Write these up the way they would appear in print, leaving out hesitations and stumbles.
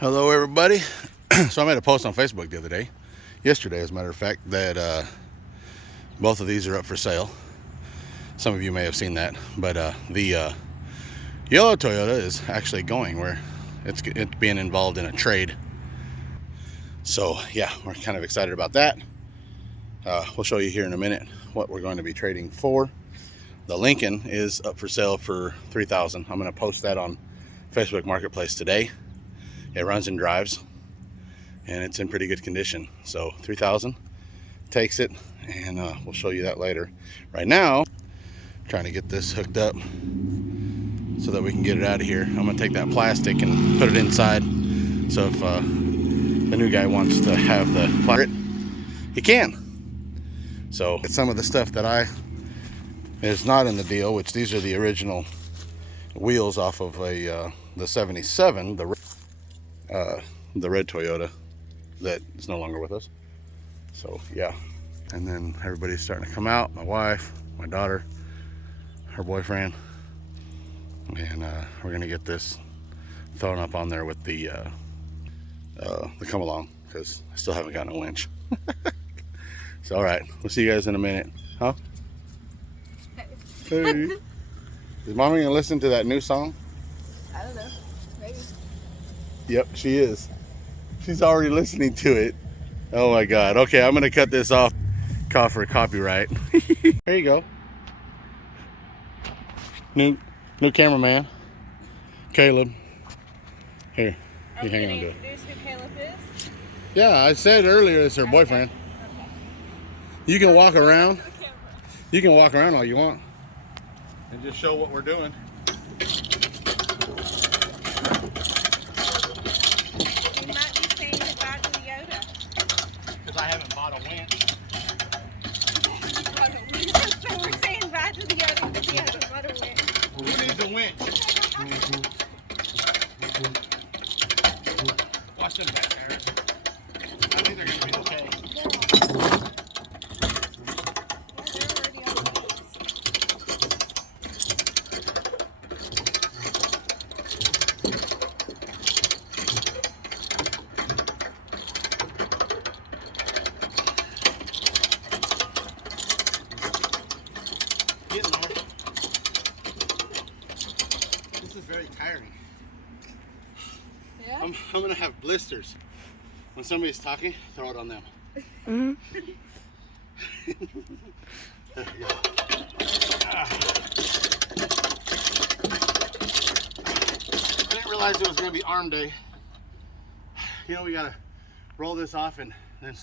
Hello everybody. So I made a post on Facebook the other day, yesterday as a matter of fact, that both of these are up for sale. Some of you may have seen that, but the yellow Toyota is actually going where it's being involved in a trade. So yeah, we're kind of excited about that. We'll show you here in a minute what we're going to be trading for. The Lincoln is up for sale for $3,000. I'm going to post that on Facebook Marketplace today. It runs and drives, and it's in pretty good condition. So $3,000 takes it, and we'll show you that later. Right now, trying to get this hooked up so that we can get it out of here. I'm gonna take that plastic and put it inside. So if the new guy wants to have the plastic, he can. So it's some of the stuff that is not in the deal, which these are the original wheels off of the 77, the red Toyota that is no longer with us. So yeah, and then everybody's starting to come out. My wife, my daughter, her boyfriend, and we're gonna get this thrown up on there with the come along, because I still haven't gotten a winch. So all right, we'll see you guys in a minute. Huh? Hey. Is mommy gonna listen to that new song? I don't know, maybe. Yep, she is. She's already listening to it. Oh my God. Okay, I'm gonna cut this off. Call for copyright. There you go. New cameraman, Caleb. Here, you hang on to it. Introduce who Caleb is? Yeah, I said earlier it's her boyfriend. Okay. You can walk around. You can walk around all you want, and just show what we're doing. I haven't bought a winch. So we're saying bye to the other because he hasn't bought a winch. Who needs a winch? Watch them back there. I think they're going to be okay. They're already on the wheels. Getting there. This is very tiring. Yeah? I'm gonna have blisters. When somebody's talking, throw it on them. Mm-hmm. There you go. I didn't realize it was gonna be arm day. You know, we gotta roll this off and then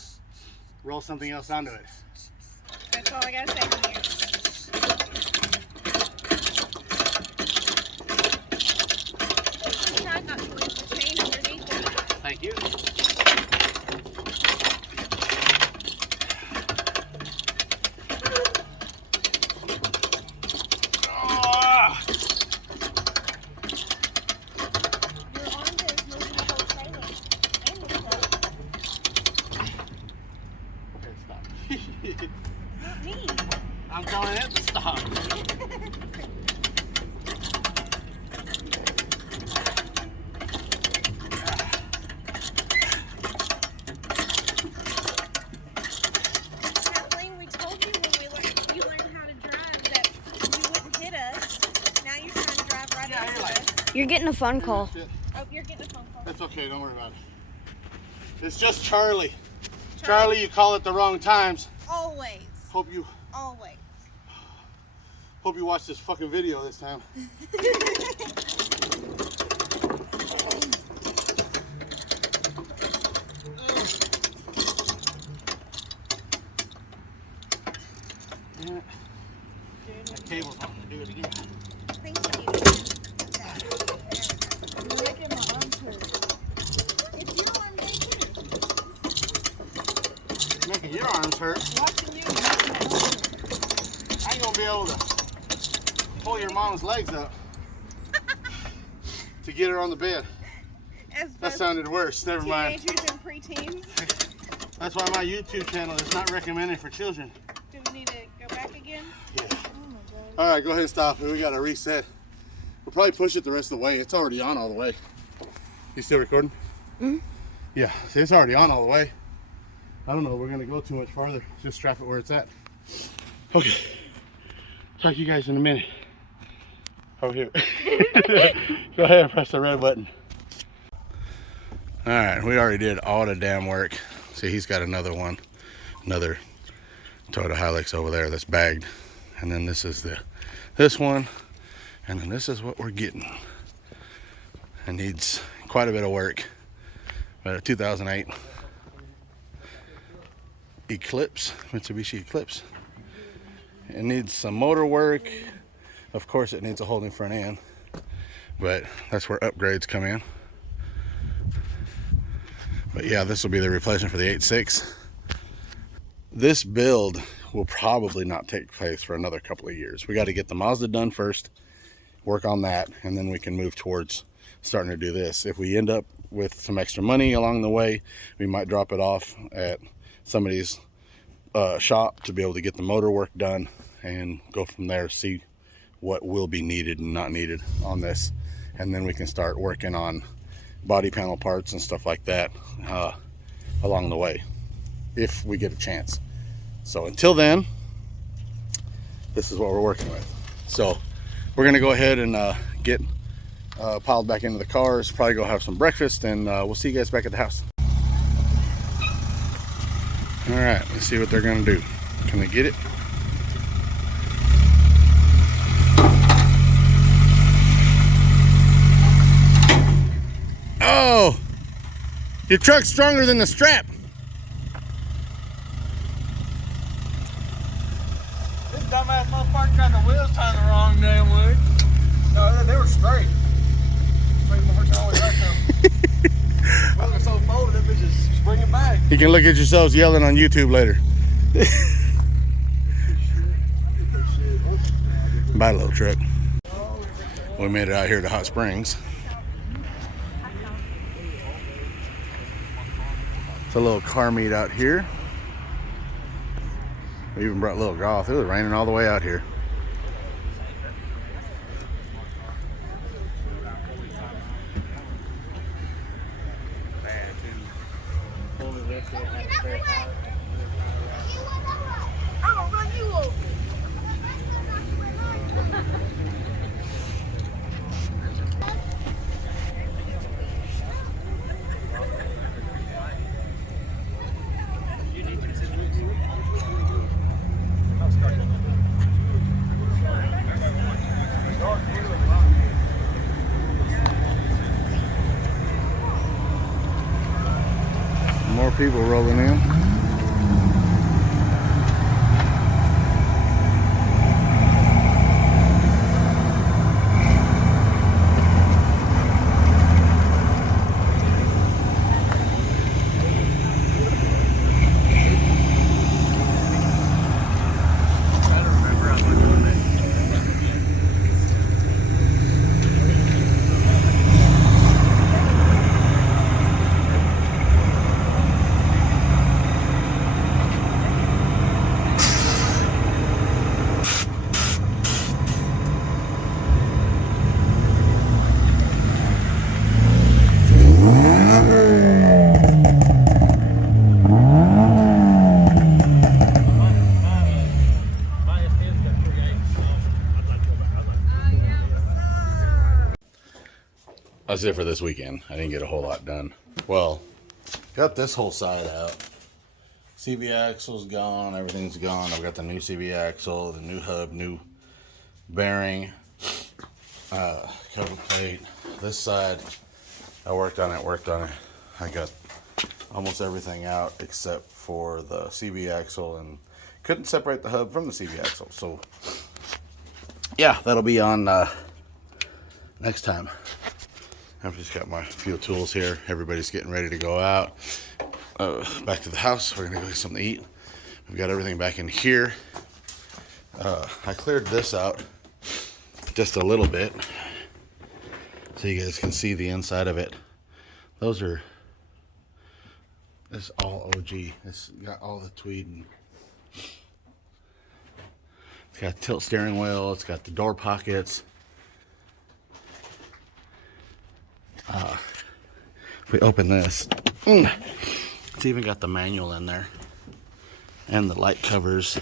roll something else onto it. That's all I gotta say to you. Try not to lose the chain underneath it. Thank you. Your arm is moving the whole trailer. And the truck. Okay, stop. Not me. I'm telling it to stop. Kathleen, we told you when you learned how to drive that you wouldn't hit us. Now you're trying to drive right Yeah, into you're like- us. You're getting a phone call. Oh, you're getting a phone call. That's okay, don't worry about it. It's just Charlie. Charlie, you call at the wrong times. Always. Hope you Always. watch this fucking video this time. Yeah. That cable's on. Do it again. Thank you. You're making my arms hurt. It's your arm day too. Making your arms hurt. Watching you makes my arms hurt. I ain't gonna be able to pull your mom's legs up to get her on the bed. As That both sounded worse. Never mind. teenagers and preteens. That's why my YouTube channel is not recommended for children. Do we need to go back again? Yeah. Oh my God. All right, go ahead and stop it. We got to reset. We'll probably push it the rest of the way. It's already on all the way. You still recording? Mhm. Yeah, see, it's already on all the way. I don't know, we're gonna go too much farther. Just strap it where it's at. Okay, talk to you guys in a minute. Over here. Go ahead and press the red button. All right, we already did all the damn work. See, he's got another one, another Toyota Hilux over there that's bagged. And then this is this one, and then this is what we're getting. It needs quite a bit of work. But a 2008 Eclipse, Mitsubishi Eclipse. It needs some motor work. Of course, it needs a holding front end, but that's where upgrades come in. But yeah, this will be the replacement for the 8.6. This build will probably not take place for another couple of years. We got to get the Mazda done first, work on that, and then we can move towards starting to do this. If we end up with some extra money along the way, we might drop it off at somebody's shop to be able to get the motor work done and go from there, see what will be needed and not needed on this, and then we can start working on body panel parts and stuff like that along the way if we get a chance. So until then, this is what we're working with. So we're gonna go ahead and get piled back into the cars, probably go have some breakfast, and we'll see you guys back at the house. All right, let's see what they're gonna do. Can they get it? Oh, your truck's stronger than the strap. This dumbass motherfucker got the wheels turned the wrong damn way. No, they were straight. Wait more time with that stuff. Well, they're so folded, that bitch is springing back. You can look at yourselves yelling on YouTube later. Bye, little truck. We made it out here to Hot Springs. It's a little car meet out here. We even brought little Goth. It was raining all the way out here. I'll run you over. More people rolling in. That's it for this weekend. I didn't get a whole lot done. Well, got this whole side out. CV axle's gone, everything's gone. I've got the new CV axle, the new hub, new bearing, cover plate. This side, I worked on it. I got almost everything out except for the CV axle, and couldn't separate the hub from the CV axle. So yeah, that'll be on next time. I've just got my few tools here. Everybody's getting ready to go out. Back to the house. We're gonna go get something to eat. We've got everything back in here. I cleared this out just a little bit so you guys can see the inside of it. This is all OG. It's got all the tweed, and it's got tilt steering wheel. It's got the door pockets. If we open this, it's even got the manual in there and the light covers.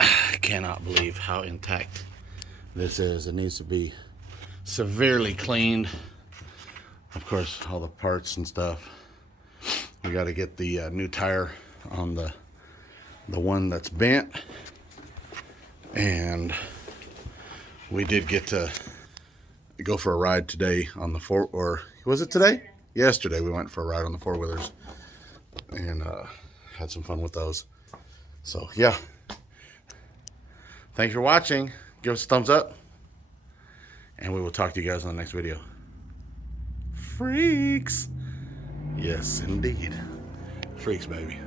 I cannot believe how intact this is. It needs to be severely cleaned. Of course, all the parts and stuff. We got to get the new tire on the one that's bent. And we did get to go for a ride today on the or was it today? Yesterday we went for a ride on the four-wheelers and had some fun with those. So yeah, thanks for watching. Give us a thumbs up and we will talk to you guys on the next video. Freaks. Yes, indeed. Freaks, baby.